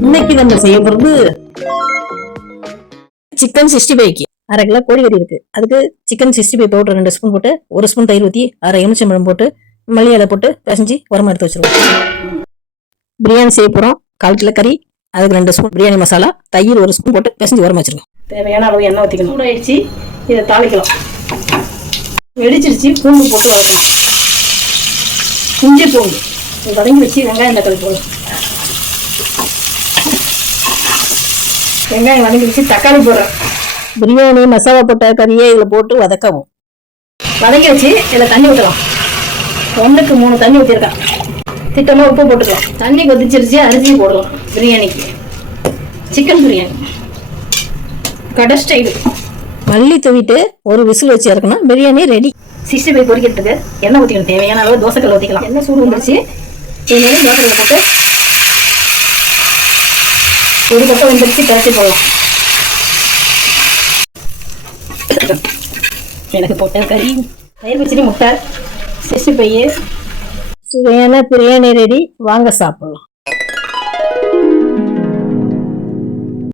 இன்னைக்கு நம்ம செய்ய போறது சிக்கன் 65க்கு அரை கிலோ கோழிக்கறி இருக்கு. அதுக்கு சிக்கன் 65 பவுடர் 2 ஸ்பூன் போட்டு 1 ஸ்பூன் தயிர் ஊற்றி அரை எலுமிச்சம்பழம் போட்டு மல்லி இலை போட்டு பிசைஞ்சு உரமா எடுத்து வச்சிருவோம். பிரியாணி செய்ய போறோம். 1/4 கிலோ கறி, அதுக்கு 2 ஸ்பூன் பிரியாணி மசாலா, தயிர் 1 ஸ்பூன் போட்டு பிசைஞ்சு உரமா வச்சிருக்கோம். தேவையான அளவு எண்ணெய் ஊற்றிக்கணும். சூடாயிடுச்சு, இதை தாளிக்கலாம். வெடிச்சிருச்சு, பூண்டு போட்டு வதக்கணும். இஞ்சி பூண்டு வதங்கி வச்சு வெங்காயம் தக்காளி போடணும். வெங்காயம் வதங்கி வச்சு தக்காளி போடுறேன். பிரியாணி மசாலா போட்ட கறியை இதில் போட்டு வதக்கவும். வதக்கி வச்சு இதில் தண்ணி ஊற்றலாம். 1க்கு 3 தண்ணி ஊற்றிருக்கேன். திட்டமாக உப்பு போட்டுக்கலாம். தண்ணி கொதிச்சிருச்சு, அரிசி போடலாம். பிரியாணிக்கு சிக்கன் பிரியாணி கடை ஸ்டைலு. மல்லி தூவிட்டு ஒரு விசில் வச்சு இறக்கணும். பிரியாணி ரெடி. 65 பொரிக்கிறதுக்கு எண்ணெய் ஊற்றிக்கணும். தேவையான அளவு தோசைக்கல்ல ஊற்றிக்கலாம். எண்ணெய் சூடு வந்துருச்சு. இதனால தோசைக்கல்ல போட்டு ஒரு பக்கம் வெந்துருச்சு, திரட்டி போடலாம். எனக்கு போட்ட கறி, தயிர் பச்சடி, முட்டை, 65 சுவையான பிரியாணி ரெடி. வாங்க சாப்பிடலாம்.